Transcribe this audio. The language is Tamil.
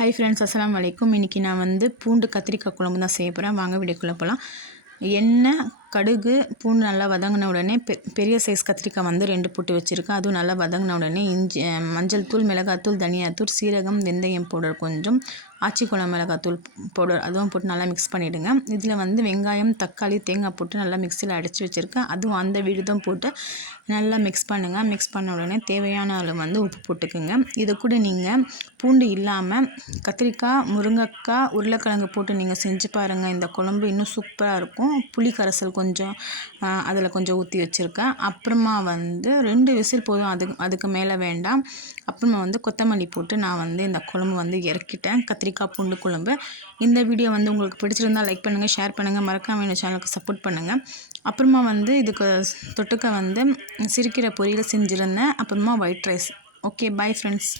ஹாய் ஃப்ரெண்ட்ஸ், அஸ்ஸலாமு அலைக்கும். இன்றைக்கி நான் வந்து பூண்டு கத்திரிக்காய் குழம்பு தான் செய்ய போகிறேன். வாங்க வீடியோக்குள்ளே போகலாம். எண்ணெய், கடுகு, பூண்டு நல்லா வதங்கின உடனே பெரிய சைஸ் கத்திரிக்காய் வந்து 2 போட்டு வச்சுருக்கேன். அதுவும் நல்லா வதங்கின உடனே இஞ்சி, மஞ்சள் தூள், மிளகாத்தூள், தனியாத்தூள், சீரகம், வெந்தயம் பவுடர் கொஞ்சம், ஆச்சி குழம்பு மிளகாத்தூள் பவுடர் அதுவும் போட்டு நல்லா மிக்ஸ் பண்ணிவிடுங்க. இதில் வந்து வெங்காயம், தக்காளி, தேங்காய் போட்டு நல்லா மிக்சியில் அடித்து வச்சுருக்கேன். அதுவும் அந்த விழுதும் போட்டு நல்லா மிக்ஸ் பண்ணுங்கள். மிக்ஸ் பண்ண உடனே தேவையான அளவு வந்து உப்பு போட்டுக்குங்க. இது கூட நீங்கள் பூண்டு இல்லாமல் கத்திரிக்காய், முருங்கைக்காய், உருளைக்கிழங்கு போட்டு நீங்கள் செஞ்சு பாருங்கள். இந்த குழம்பு இன்னும் சூப்பராக இருக்கும். புளி கரைசல் கொஞ்சம் அதில் கொஞ்சம் ஊற்றி வச்சுருக்கேன். அப்புறமா வந்து 2 விசில் போதும், அதுக்கு மேலே வேண்டாம். அப்புறமா வந்து கொத்தமல்லி போட்டு நான் வந்து இந்த குழம்பு வந்து இறக்கிட்டேன். கத்திரிக்காய் பூண்டு குழம்பு. இந்த வீடியோ வந்து உங்களுக்கு பிடிச்சிருந்தால் லைக் பண்ணுங்கள், ஷேர் பண்ணுங்கள், மறக்காம இந்த சேனலுக்கு சப்போர்ட் பண்ணுங்கள். அப்புறமா வந்து இதுக்கு தொட்டுக்க வந்து சிரிக்கிற பொரியல் செஞ்சுருந்தேன். அப்புறமா white rice. Okay, bye friends.